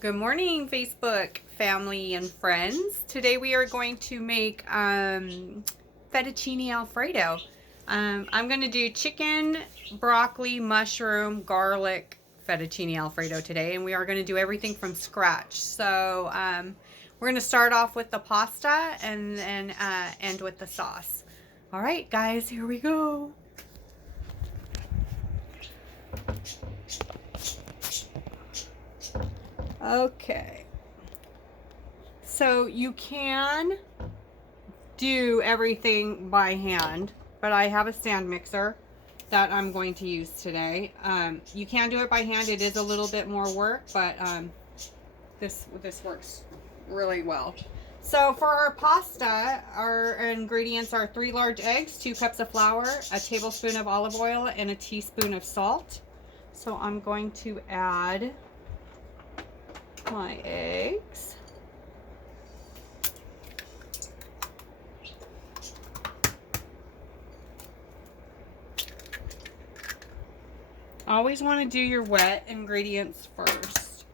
Good morning, Facebook family and friends. Today we are going to make fettuccine Alfredo. I'm going to do chicken, broccoli, mushroom, garlic fettuccine Alfredo today, and we are going to do everything from scratch. So we're going to start off with the pasta and then end with the sauce. All right, guys, here we go. Okay. So you can do everything by hand, but I have a stand mixer that I'm going to use today. You can do it by hand. It is a little bit more work, but this works really well. So for our pasta, our ingredients are 3 large eggs, 2 cups of flour, a tablespoon of olive oil, and a teaspoon of salt. So I'm going to add my eggs. Always want to do your wet ingredients first.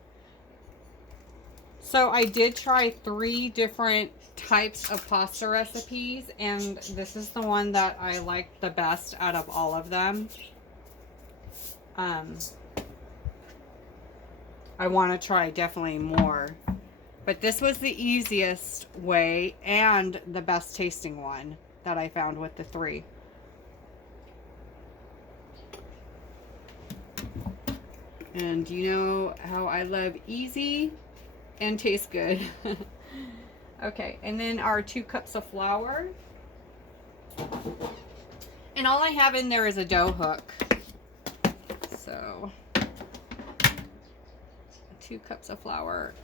So I did try 3 different types of pasta recipes, and this is the one that I liked the best out of all of them. I want to try definitely more, but this was the easiest way and the best tasting one that I found with the 3. And you know how I love easy and tastes good. Okay, and then our 2 cups of flour. And all I have in there is a dough hook. So 2 cups of flour.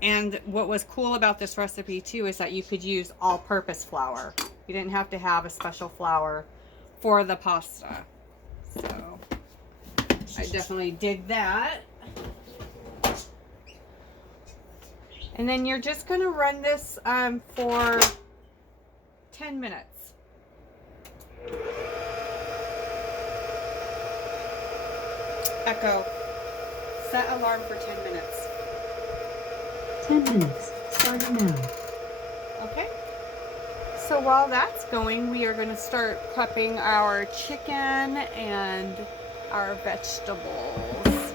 And what was cool about this recipe too is that you could use all-purpose flour. You didn't have to have a special flour for the pasta. So I definitely dig that. And then you're just going to run this for 10 minutes. Echo. Set alarm for 10 minutes. 10 minutes, starting now. Okay. So while that's going, we are going to start prepping our chicken and our vegetables. Let's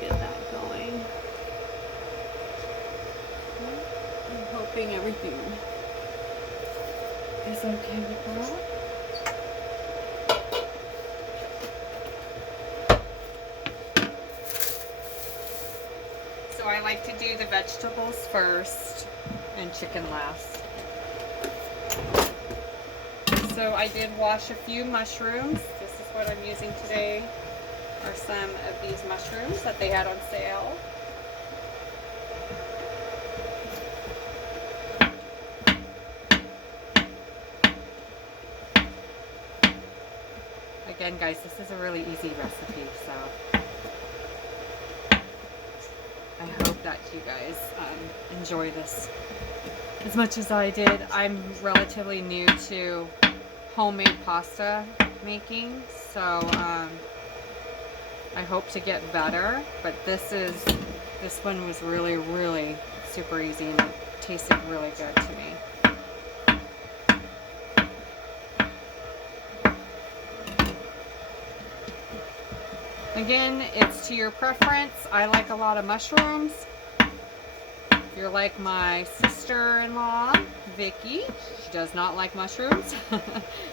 get that going. I'm hoping everything is okay with that. So I like to do the vegetables first and chicken last. So I did wash a few mushrooms. This is what I'm using today, are some of these mushrooms that they had on sale. Again, guys, this is a really easy recipe, so I hope that you guys enjoy this as much as I did. I'm relatively new to homemade pasta making, so I hope to get better, but this one was really super easy and it tasted really good to me. Again, it's to your preference. I like a lot of mushrooms. If you're like my sister-in-law, Vicky, she does not like mushrooms,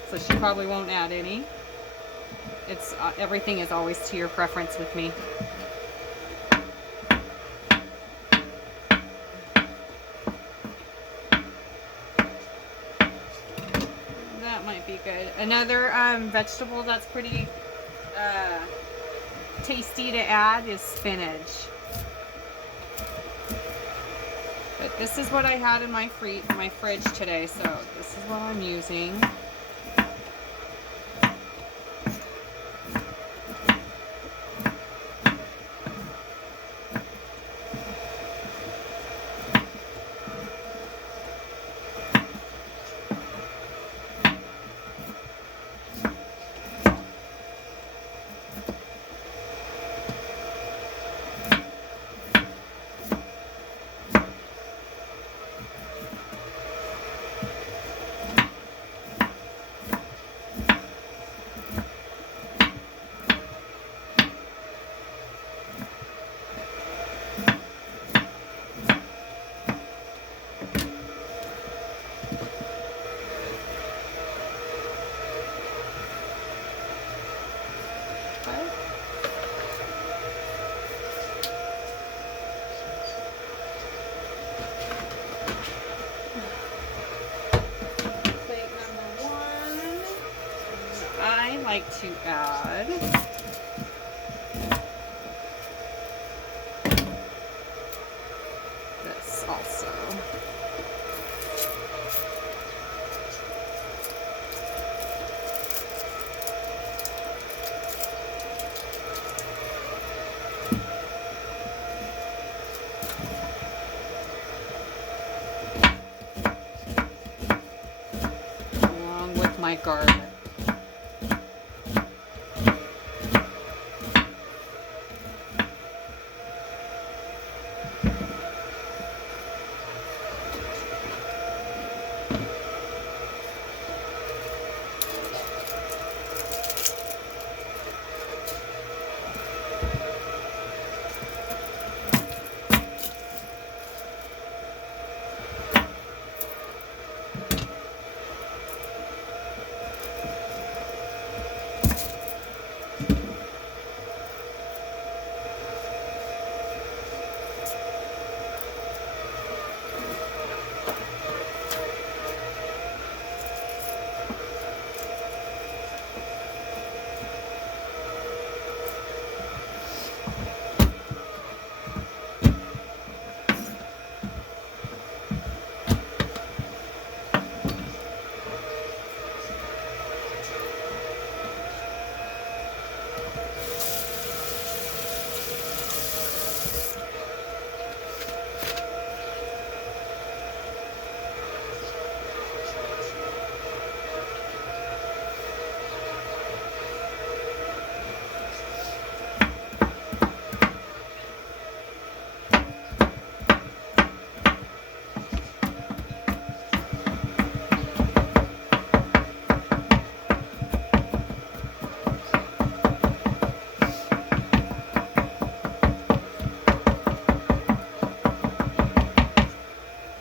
so she probably won't add any. It's everything is always to your preference with me. That might be good. Another vegetable that's pretty tasty to add is spinach. But this is what I had in my fridge today, so this is what I'm using. like to add this also. Along with my garlic.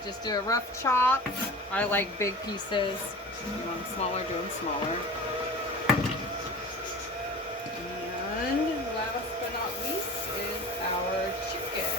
Just do a rough chop. I like big pieces. If you want them smaller, do them smaller. And last but not least is our chicken.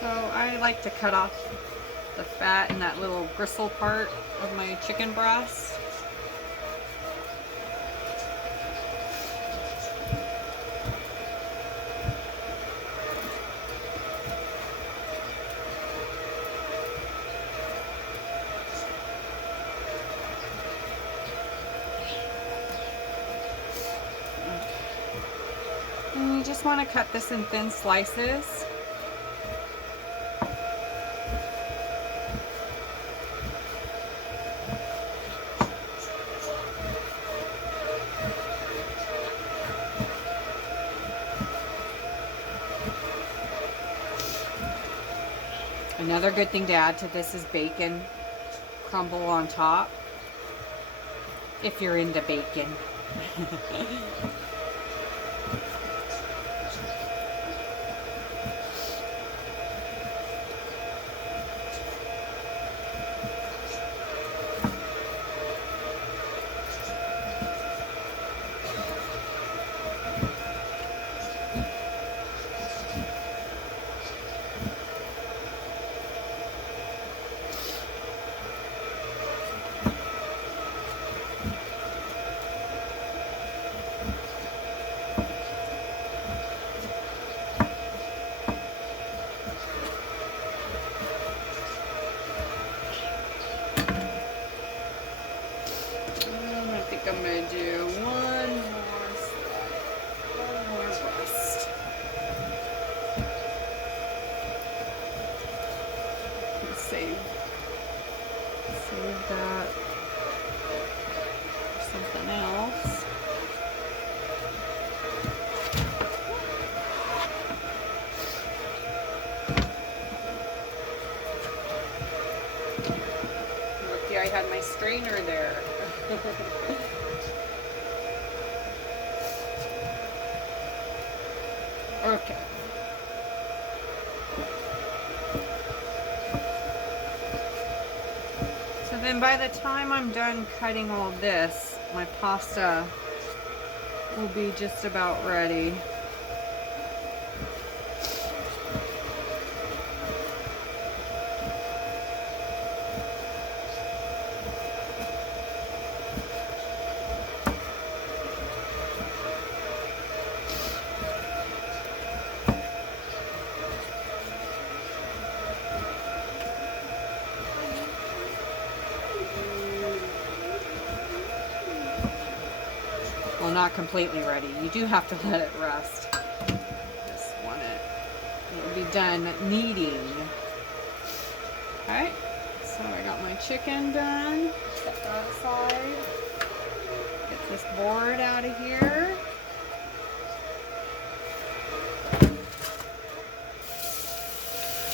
So I like to cut off the fat and that little gristle part of my chicken breast. And you just want to cut this in thin slices. Another good thing to add to this is bacon crumble on top, if you're into bacon. I'm going to do one more breast. Save that for something else. Lucky I had my strainer there. Okay. then by the time I'm done cutting all this, my pasta will be just about ready. Well, not completely ready. You do have to let it rest. Just want it. It'll be done kneading. Okay, so I got my chicken done. Set that aside. Get this board out of here.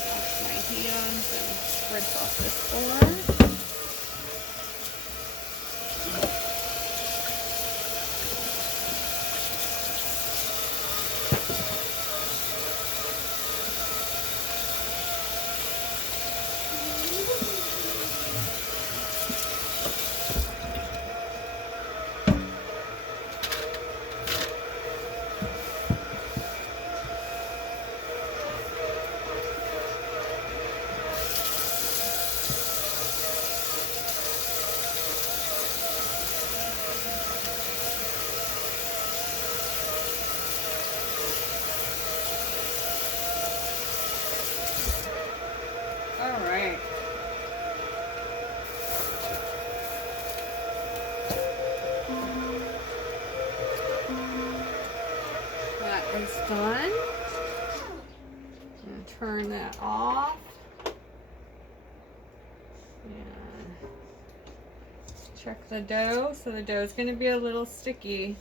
Wash my hands and rinse off this board. All right. That is done. I'm going to turn that off. And check the dough. So the dough is going to be a little sticky.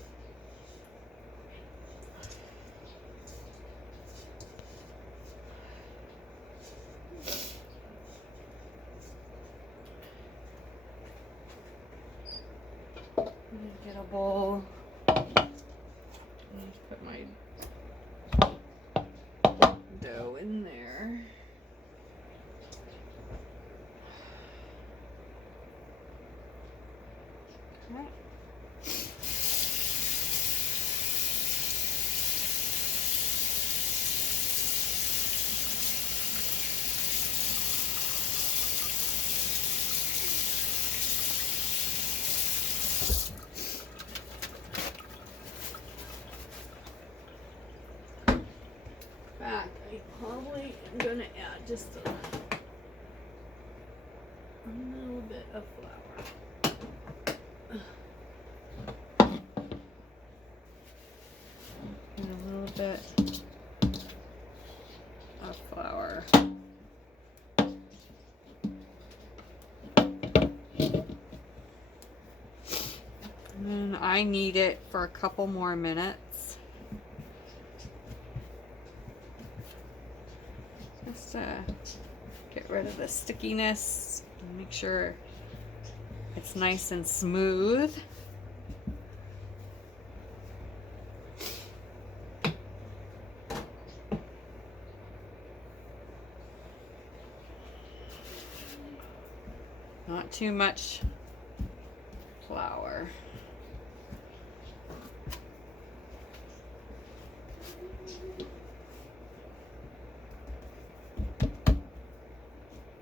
Get a bowl. Just put my dough in there. Okay. Back, I probably am gonna add just a little bit of flour. And a little bit of flour. And I knead it for a couple more minutes. Just to get rid of the stickiness and make sure it's nice and smooth. Not too much flour.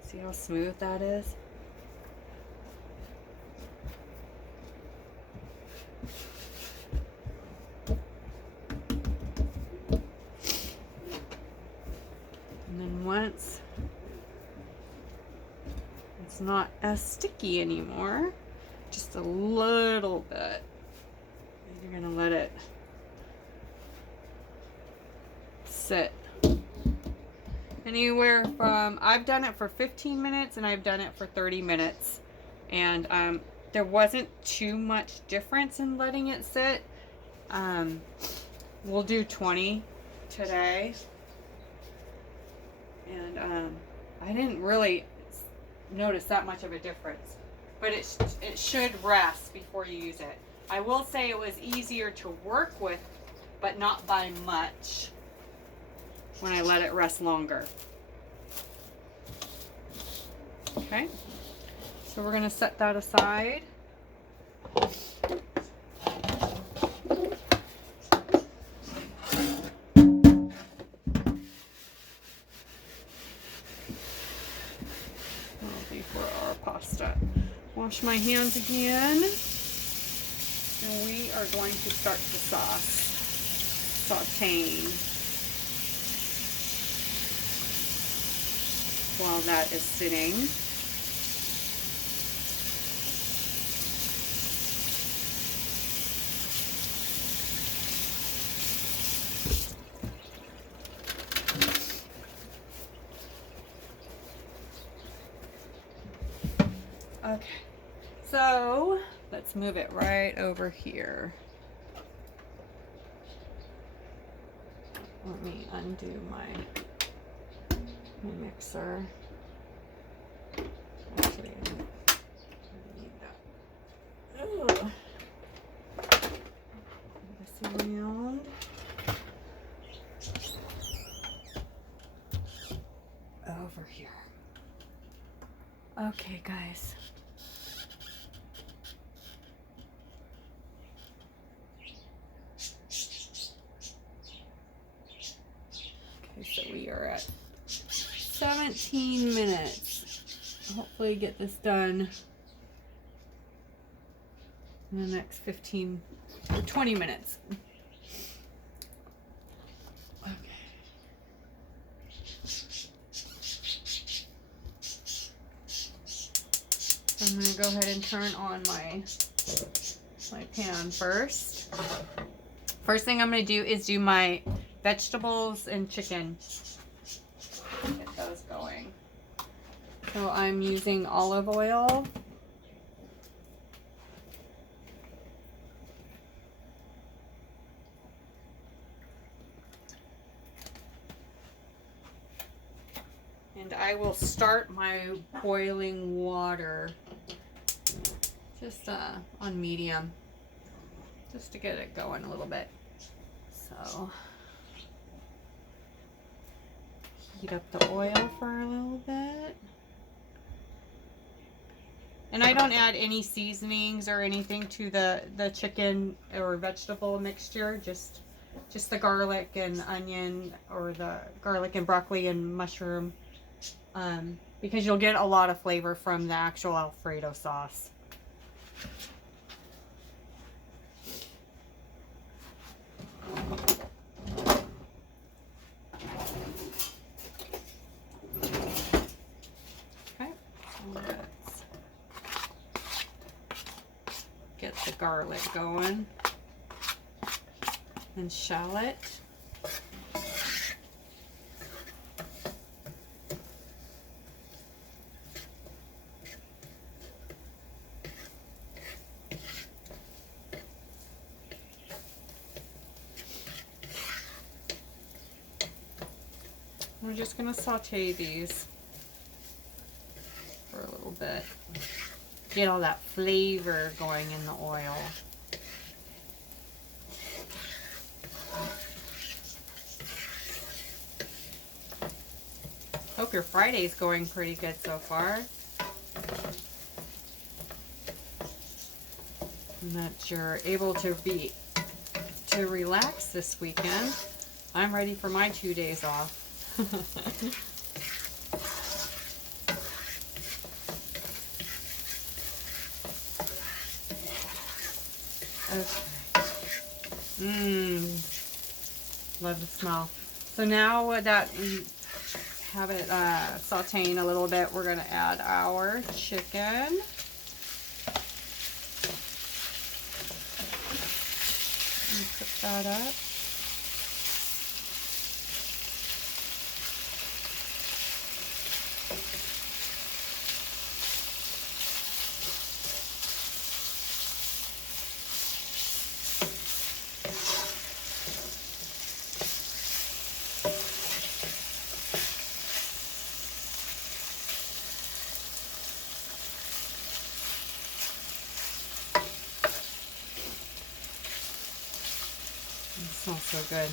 See how smooth that is? And then once it's not as sticky anymore, just a little bit, you're gonna let it sit anywhere from, I've done it for 15 minutes and I've done it for 30 minutes, and there wasn't too much difference in letting it sit. We'll do 20 today, and I didn't really notice that much of a difference, but it should rest before you use it. I will say it was easier to work with, but not by much, when I let it rest longer. Okay, So we're going to set that aside. That'll be for our pasta. Wash my hands again. And we are going to start the sauce. Sauteing. While that is sitting. Okay, so let's move it right over here. Let me undo my mixer. Actually, I need that. Ugh. This around. Over here. Okay, guys. Okay, so we are at 17 minutes. Hopefully get this done in the next 15 or 20 minutes. Okay. So I'm going to go ahead and turn on my pan first. First thing I'm going to do is do my vegetables and chicken. Get those going. So I'm using olive oil. And I will start my boiling water just on medium, just to get it going a little bit. So heat up the oil for a little bit. And I don't add any seasonings or anything to the chicken or vegetable mixture, just the garlic and onion, or the garlic and broccoli and mushroom, because you'll get a lot of flavor from the actual Alfredo sauce. Okay, so let's get the garlic going and shallot. We're just going to saute these for a little bit. Get all that flavor going in the oil. Hope your Friday's going pretty good so far. And that you're able to relax this weekend. I'm ready for my 2 days off. Okay. Love the smell. So now that we have it sauteing a little bit, we're going to add our chicken. And cook that up. It smells so good.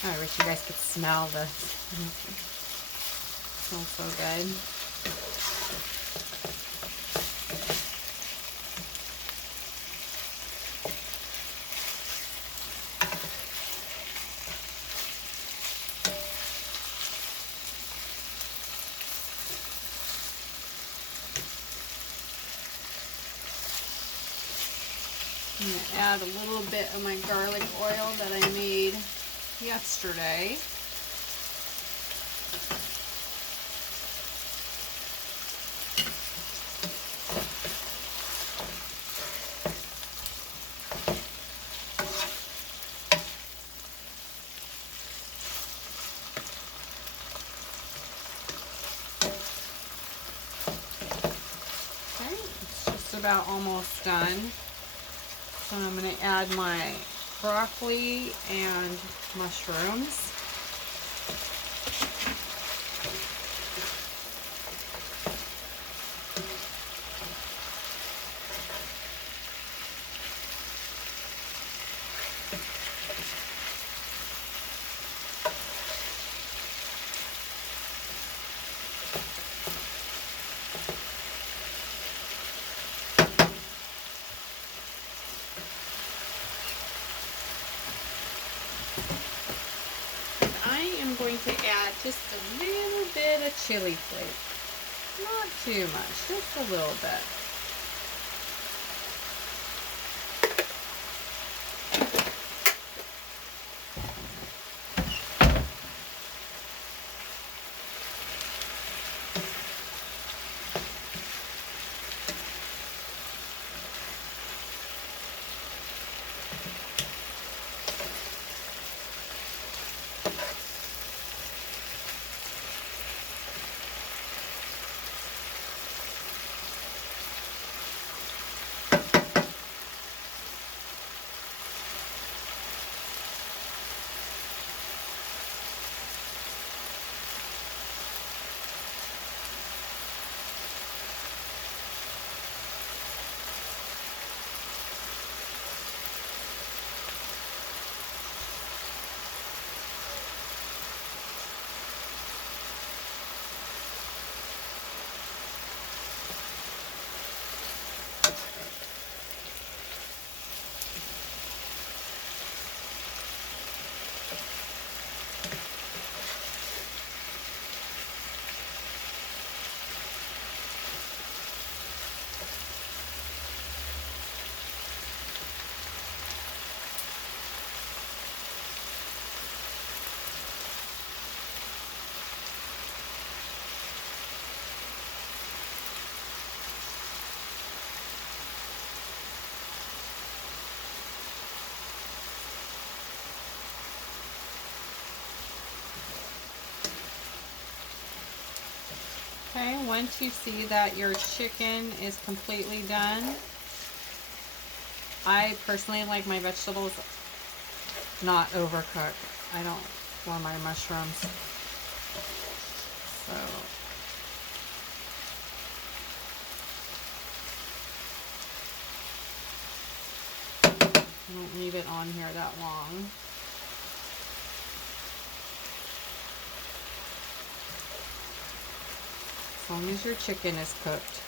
I wish you guys could smell this. Smells so good. I'm going to add a little bit of my garlic oil that I made yesterday. Okay, it's just about almost done. So I'm going to add my broccoli and mushrooms. Going to add just a little bit of chili flake. Not too much, just a little bit. Okay, once you see that your chicken is completely done, I personally like my vegetables not overcooked. I don't want my mushrooms. So I don't leave it on here that long. As long as your chicken is cooked.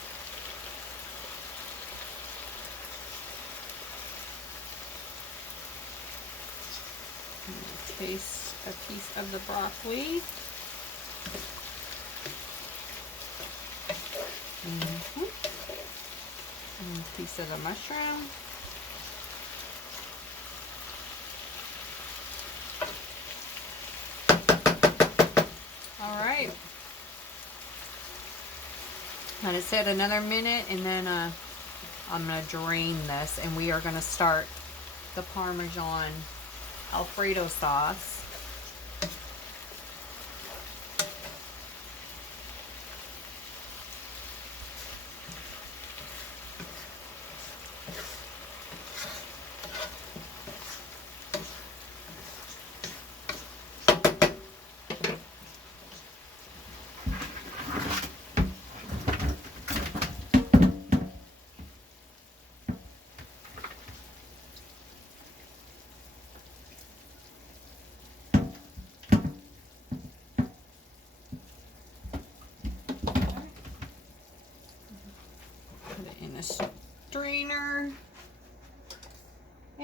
Taste a piece of the broccoli. And a piece of the mushroom. All right. Let it sit another minute, and then I'm going to drain this, and we are going to start the Parmesan Alfredo sauce.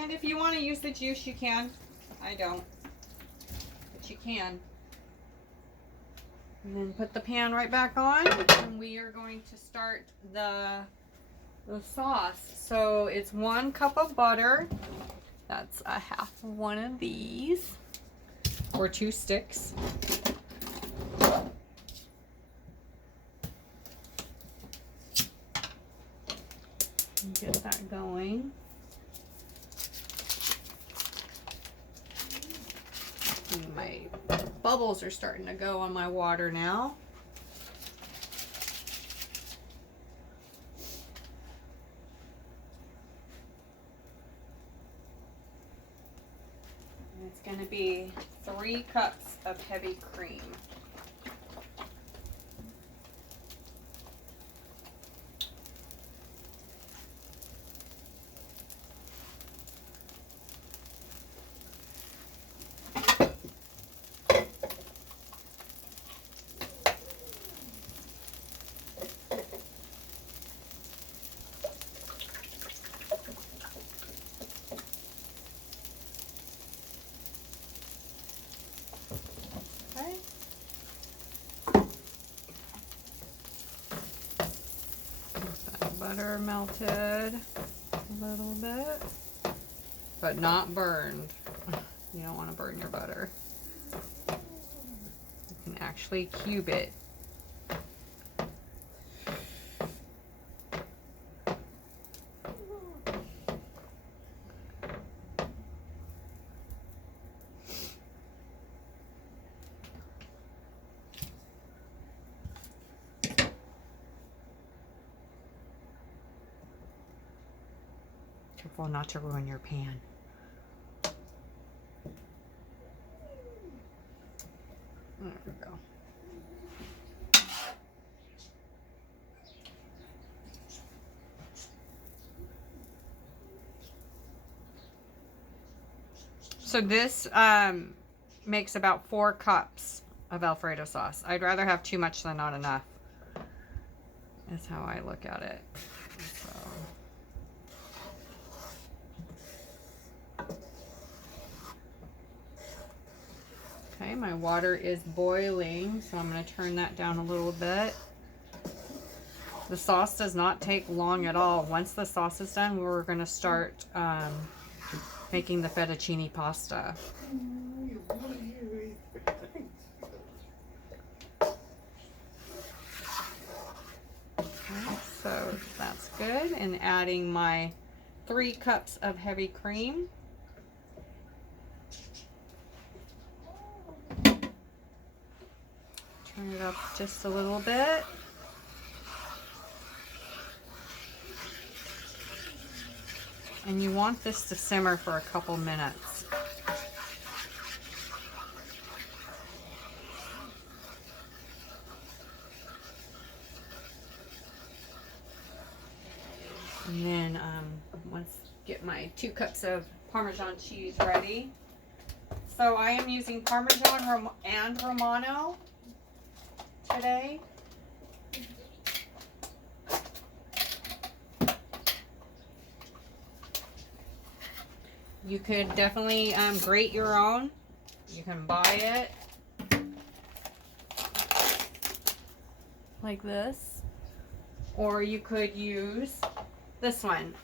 And if you want to use the juice, you can. I don't, but you can. And then put the pan right back on, and we are going to start the sauce. So it's 1 cup of butter. That's a half of one of these, or 2 sticks. Get that going. And my bubbles are starting to go on my water now. And it's going to be 3 cups of heavy cream. Butter melted a little bit, but not burned. You don't want to burn your butter. You can actually cube it. Careful not to ruin your pan. There we go. So this makes about 4 cups of Alfredo sauce. I'd rather have too much than not enough. That's how I look at it. So. Okay, my water is boiling, so I'm going to turn that down a little bit. The sauce does not take long at all. Once the sauce is done, we're going to start making the fettuccine pasta. Okay, so that's good. And adding my 3 cups of heavy cream. Turn it up just a little bit. And you want this to simmer for a couple minutes. And then once get my 2 cups of Parmesan cheese ready. So I am using Parmesan and Romano today. You could definitely grate your own. You can buy it like this, or you could use this one.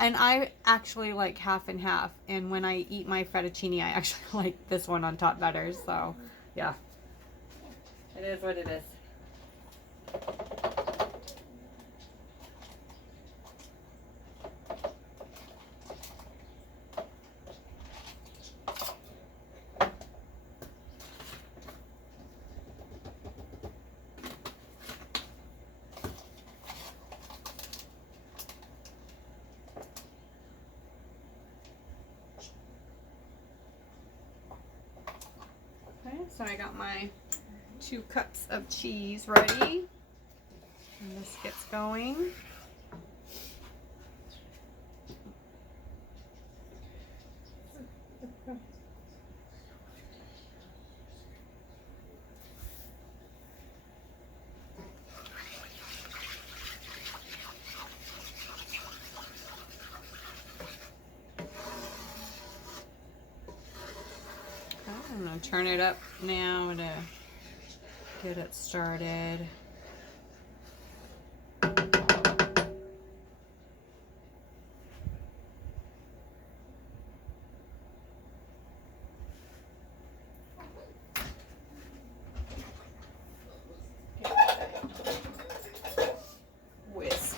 And I actually like half and half, and when I eat my fettuccine, I actually like this one on top better. So yeah, it is what it is. Okay, so I got my 2 cups of cheese ready, and this gets going. I'm gonna turn it up now to get it started. Whisk.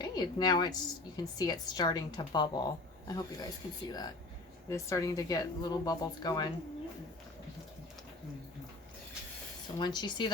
Okay, now you can see it's starting to bubble. I hope you guys can see that. It's starting to get little bubbles going. So once you see